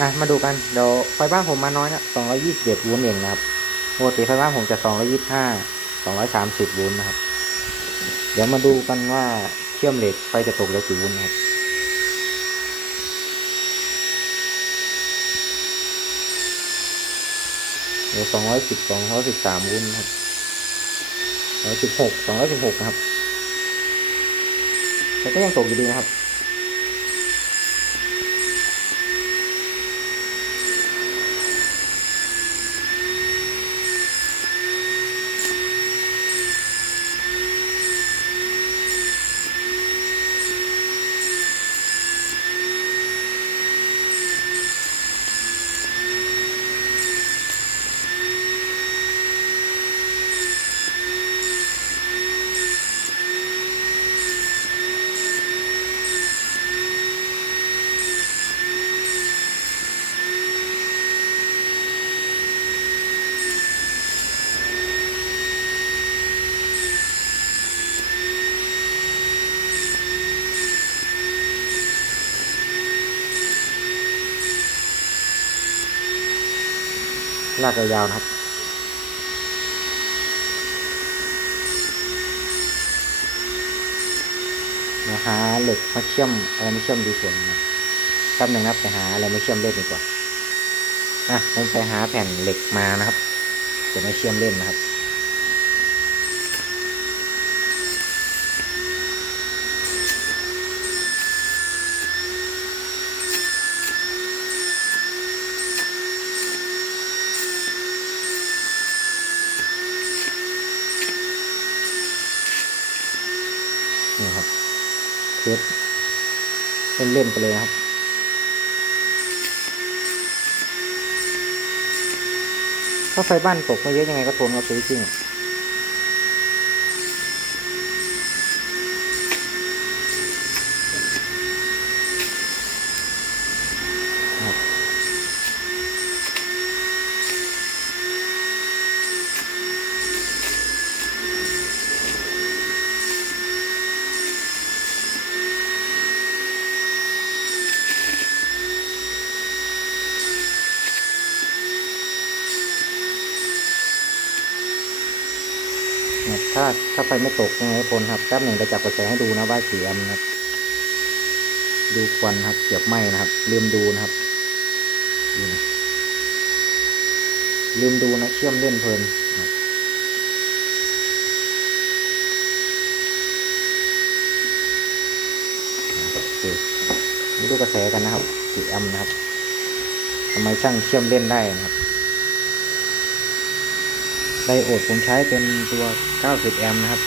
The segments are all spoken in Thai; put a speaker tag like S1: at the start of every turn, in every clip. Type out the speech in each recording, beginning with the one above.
S1: อะมาดูกันเดี๋ยวไฟบ้านผมมาน้อยนะ221โวลต์เองนะครับปกติไฟบ้านผมจะ225 230โวลต์นะครับ เดี๋ยวมาดูกันว่าเชื่อมเหล็กไฟจะตกแล้วกี่โวลต์นะครับเดี๋ยว210 213โวลต์นะครับ116 216นะครับ แต่ก็ยังตกอยู่ดีนะครับ ลากยาวๆนะครับ มาหาเหล็กมาเชื่อมอะไรมาเชื่อมดีส่วนนะแป๊บหนึ่งนะครับไปหาอะไรมาเชื่อมเล่นดีกว่า อะผมไปหาแผ่นเหล็กมานะครับ จะมาเชื่อมเล่นนะครับ นี่ครับ เทสเล่นๆไปเลยครับ ถ้าไฟบ้านตกไม่เยอะยังไงก็ทนครับซื้อจริงครับ ถ้าถ้าไฟไม่ตกยังไงก็ทนครับแป๊บหนึ่งจะจับกระแสให้ดูนะว่ากี่แอมนะครับ ดูควันครับเกียบไหมนะครับลืมดูนะครับลืมดูนะเชื่อมเล่นเพลินดูกระแสกันนะครับกี่แอมนะครับทำไมช่างเชื่อมเล่นได้นะครับ ดโอดผมใช้เป็นตัว 90 แอมป์นะครับ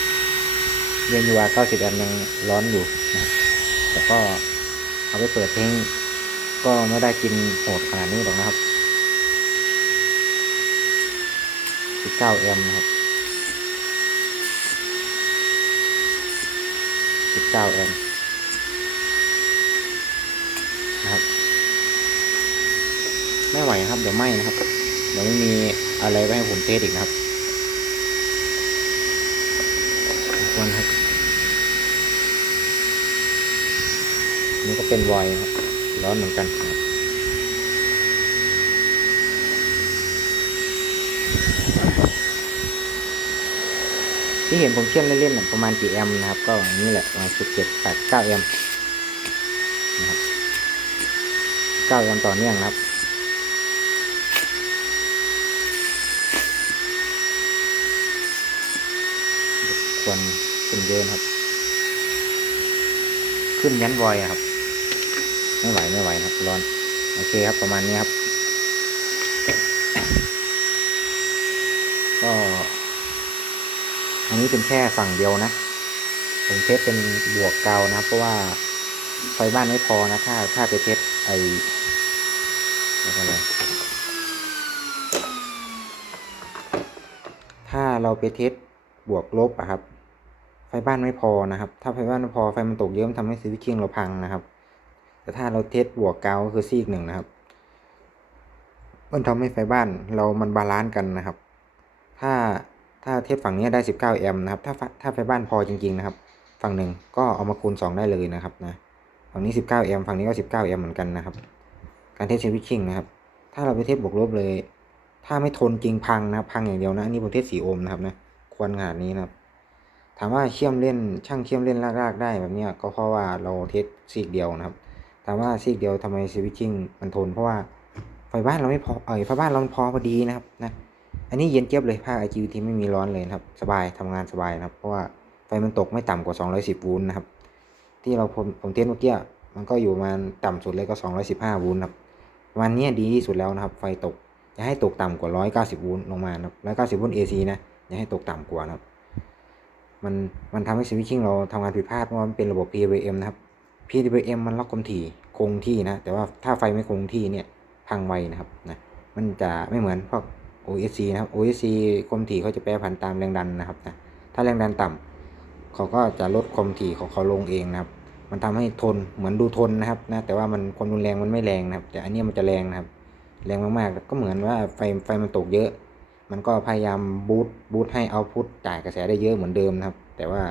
S1: เรียนอยู่ว่า90 แอมป์ยังร้อนอยู่นะครับแต่ก็เอาไปเปิดเพลงก็ไม่ได้กินโหดขนาดนี้หรอกนะครับ 19 แอมป์นะครับ 19 แอมป์นะครับไม่ไหวนะครับ เดี๋ยวไหม้นะครับ เดี๋ยวไม่มีอะไรไว้ให้ผมเทสอีกนะครับควรครับ นี่ ก็เป็นวอยครับร้อนเหมือนกันครับที่เห็นผมเชื่อมเล่นๆประมาณกี่แอมนะครับ ก็อย่างนี้แหละประมาณสิบเจ็ดแปดเก้าแอมนะครับเก้าแอมต่อเนื่องครับควรขึ้นเยอะครับ ขึ้นยันวอยครับ ไม่ไหวไม่ไหวครับร้อน โอเคครับประมาณนี้ครับ ก็ อันนี้เป็นแค่ฝั่งเดียวนะ ผมเทสเป็นบวกเกานะ เพราะว่าไฟบ้านไม่พอนะ ถ้าถ้าไปเทสไออะไรถ้าเราไปเทสบวกลบอะครับ ไฟบ้านไม่พอนะครับ ถ้าไฟบ้านไม่พอไฟมันตกเยอะมันทำให้สวิตชิ่งเราพังนะครับ แต่ถ้าเราเทสบวกเกาก็คือซีกหนึ่งนะครับ มันทำให้ไฟบ้านเรามันบาลานซ์กันนะครับ ถ้าถ้าเทสฝั่งนี้ได้ 19 แอมป์นะครับ ถ้าถ้าไฟบ้านพอจริง ๆ นะครับ ฝั่งหนึ่งก็เอามาคูณ 2 ได้เลยนะครับนะ ฝั่งนี้ 19 แอมป์ฝั่งนี้ก็ 19 แอมป์เหมือนกันนะครับ การเทสสวิตชิ่งนะครับ ถ้าเราไปเทสบวกลบเลย ถ้าไม่ทนจริงพังนะพังอย่างเดียวนะ อันนี้ผมเทสสีโอห์มนะครับนะ ควรขนาดนี้นะครับ ถามว่าเชื่อมเล่นช่างเชื่อมเล่นลากๆได้แบบนี้ก็เพราะว่าเราเทสซีกเดียวนะครับ ถามว่าซีกเดียวทำไมสวิตชิ่งมันทน เพราะว่าไฟบ้านเราไม่พอเออไฟบ้านเราพอพอดีนะครับนะอันนี้เย็นเจี๊ยบเลยภาค IGBT ไม่มีร้อนเลยนะครับสบายทำงานสบายนะครับ เพราะว่าไฟมันตกไม่ต่ำกว่า 210โวลต์นะครับ ที่เราผมผมเทสเมื่อกี้มันก็อยู่ประมาณต่ำสุดเลยก็ 215โวลต์ครับประมาณนี้ดีที่สุดแล้วนะครับ ไฟตกอย่าให้ตกต่ำกว่า 190โวลต์ลงมานะครับ190โวลต์ AC นะอย่าให้ตกต่ำกว่านะครับมันมันทำให้สวิตชิ่งเราทำงานผิดพลาดเพราะว่ามันเป็นระบบ PWM นะครับ PWM มันล็อกความถี่คงที่นะ แต่ว่าถ้าไฟไม่คงที่เนี่ยพังไวนะครับนะมันจะไม่เหมือนพวก OSC นะครับ OSC คมถี่เขาจะแปรผันตามแรงดันนะครับนะถ้าแรงดันต่ำเขาก็จะลดคมถี่ของเขาลงเองนะครับ มันทำให้ทนเหมือนดูทนนะครับนะแต่ว่ามันความรุนแรงมันไม่แรงนะครับ แต่อันนี้มันจะแรงนะครับ แรงมากๆ ก็เหมือนว่าไฟไฟมันตกเยอะ มันก็พยายามบูตบูตให้เอาพุตจ่ายกระแสได้เยอะเหมือนเดิมนะครับ แต่ว่า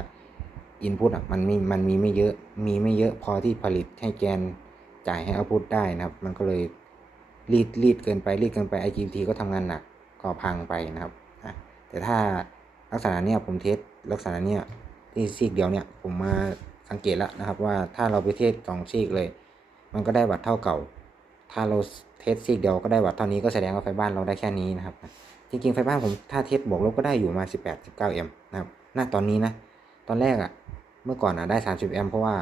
S1: อินพุตอะมันมีมันมีไม่เยอะมีไม่เยอะพอที่ผลิตให้แกนจ่ายให้เอาพุตได้นะครับ มันก็เลยรีดรีดเกินไปรีดเกินไป IGBT ก็ทำงานหนักก็พังไปนะครับนะแต่ถ้าลักษณะเนี้ยผมเทสลักษณะเนี้ยที่ซีกเดียวเนี่ยผมมาสังเกตแล้วนะครับว่าถ้าเราไปเทสสองซีกเลย มันก็ได้วัตต์เท่าเก่า ถ้าเราเทสซีกเดียวก็ได้วัตต์เท่านี้ก็แสดงว่าไฟบ้านเราได้แค่นี้นะครับ จริงๆไฟบ้านผมถ้าเทสบวกลบก็ได้อยู่มา 18 19แอมนะครับ ณ ตอนนี้นะ ตอนแรกอะ่ะ เมื่อก่อนอะได้30แอมเพราะว่า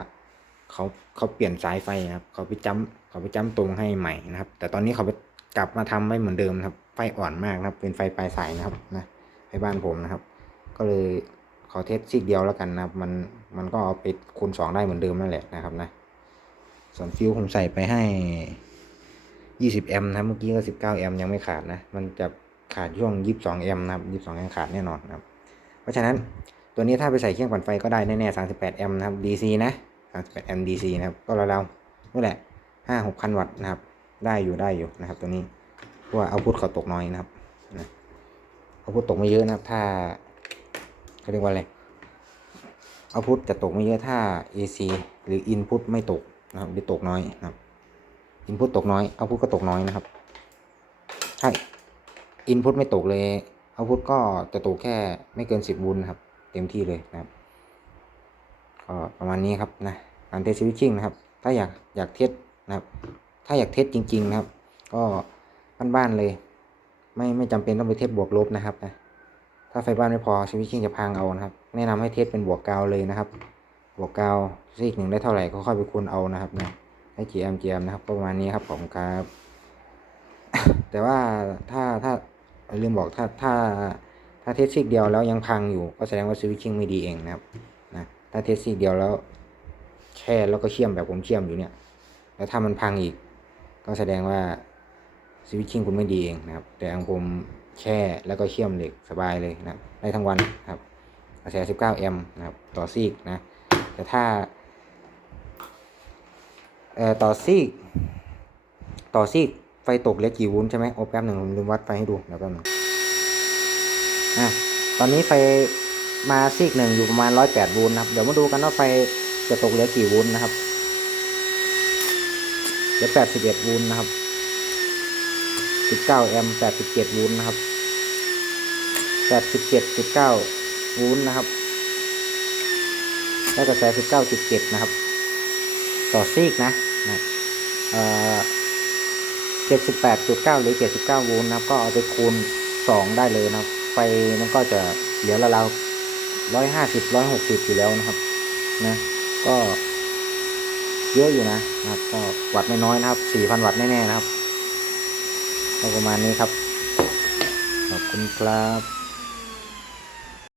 S1: เขาเขาเปลี่ยนสายไฟนะครับ เขาไปจ้ำเขาไปจ้ำตรงให้ใหม่นะครับ แต่ตอนนี้เขาไปกลับมาทำไม่เหมือนเดิมครับ ไฟอ่อนมากนะครับ เป็นไฟปลายสายนะครับนะไฟบ้านผมนะครับ ก็เลยขอเทสซีกเดียวแล้วกันนะครับ มันมันก็เอาไปคูณสองได้เหมือนเดิมนั่นแหละนะครับนะ ส่วนฟิวผมใส่ไปให้20แอมนะเมื่อกี้ก็19แอมยังไม่ขาดนะ มันจะขาดช่วง22แอมนะครับ22แอมขาดแน่นอนนะครับ เพราะฉะนั้น ตัวนี้ถ้าไปใส่เครื่องปั่นไฟก็ได้แน่ๆ38แอมป์นะครับ DC นะ38แอมป์ DC นะครับ ก็ราวๆนี่แหละ5 6 0 0 0 วัตต์นะครับ ได้อยู่ได้อยู่นะครับ ตัวนี้เพราะว่าเอาพุทเขาตกน้อยนะครับนะเอาพุทตกไม่เยอะนะครับ ถ้าเขาเรียกว่าอะไรเอาพุทจะตกไม่เยอะถ้า AC หรือ Input ไม่ตกนะครับหรือตกน้อยนะครับอินพุตตกน้อยเอาพุตก็ตกน้อยนะครับใช่อินพุตไม่ตกเลยเอาพุตก็จะตกแค่ไม่เกินสิบวุนครับ เต็มที่เลยนะครับ ก็ประมาณนี้ครับนะการเทสสวิตชิ่งนะครับ ถ้าอยากอยากเทสนะครับ ถ้าอยากเทสจริง ๆ นะครับ ก็บ้านๆเลย ไม่ไม่จำเป็นต้องไปเทสบวกลบนะครับนะถ้าไฟบ้านไม่พอสวิตชิ่งจะพังเอานะครับ แนะนำให้เทสเป็นบวกกาวเลยนะครับ บวกกาวซีกหนึ่งได้เท่าไหร่ก็ค่อยไปคูณเอานะครับนะให้ GM GM นะครับประมาณนี้ครับผมครับ แต่ว่าถ้าถ้าลืมบอกถ้าถ้า ถ้าเทสซิกเดียวแล้วยังพังอยู่ ก็แสดงว่าสวิตชิ่งไม่ดีเองนะครับนะถ้าเทสซิกเดียวแล้วแช่แล้วก็เชื่อมแบบผมเชื่อมอยู่เนี่ย แล้วถ้ามันพังอีก ก็แสดงว่าสวิตชิ่งคุณไม่ดีเองนะครับ แต่ของผมแช่แล้วก็เชื่อมเหล็กสบายเลยนะได้ทั้งวันครับกระแส 19 แอมป์นะครับต่อซีกนะ แต่ถ้าเอ่อต่อซีก ต่อซีกไฟตกเลือกี่วุ้นใช่ไหมโอ้แป๊บหนึ่งผมลืมวัดไฟให้ดูเดี๋ยวแป๊บหนึง อะตอนนี้ไฟมาซีกหนึ่งอยู่ประมาณร้อยแปดวุ้นะครับ เดี๋ยวมาดูกันว่าไฟจะตกเหลือกี่วุ้นนะครับเหลือแปดสิบเอ็ดวุ้นนะครับสิบเก้าแอมป์แปดสิบเจ็ดวุ้นนะครับแปดสิบเจ็ดสิบเก้าวุ้นนะครับ ได้กระแสสิบเก้าจุดเจ็ดนะครับ ต่อซีกนะนะเอ่อเจ็ดสิบแปดจุดเก้าหรือเจ็ดสิบเก้าโวลต์นะครับ ก็เอาไปคูณสองได้เลยนะครับ ฟมันก็จะเหลือราวๆร้อยห้าสิบร้อยหกสิบอยู่แล้วนะครับ นะ ก็เยอะอยู่นะนะครับ ก็วัตต์ไม่น้อยนะครับสี่พันวัตต์แน่ๆนะครับประมาณนี้ครับ ขอบคุณครับ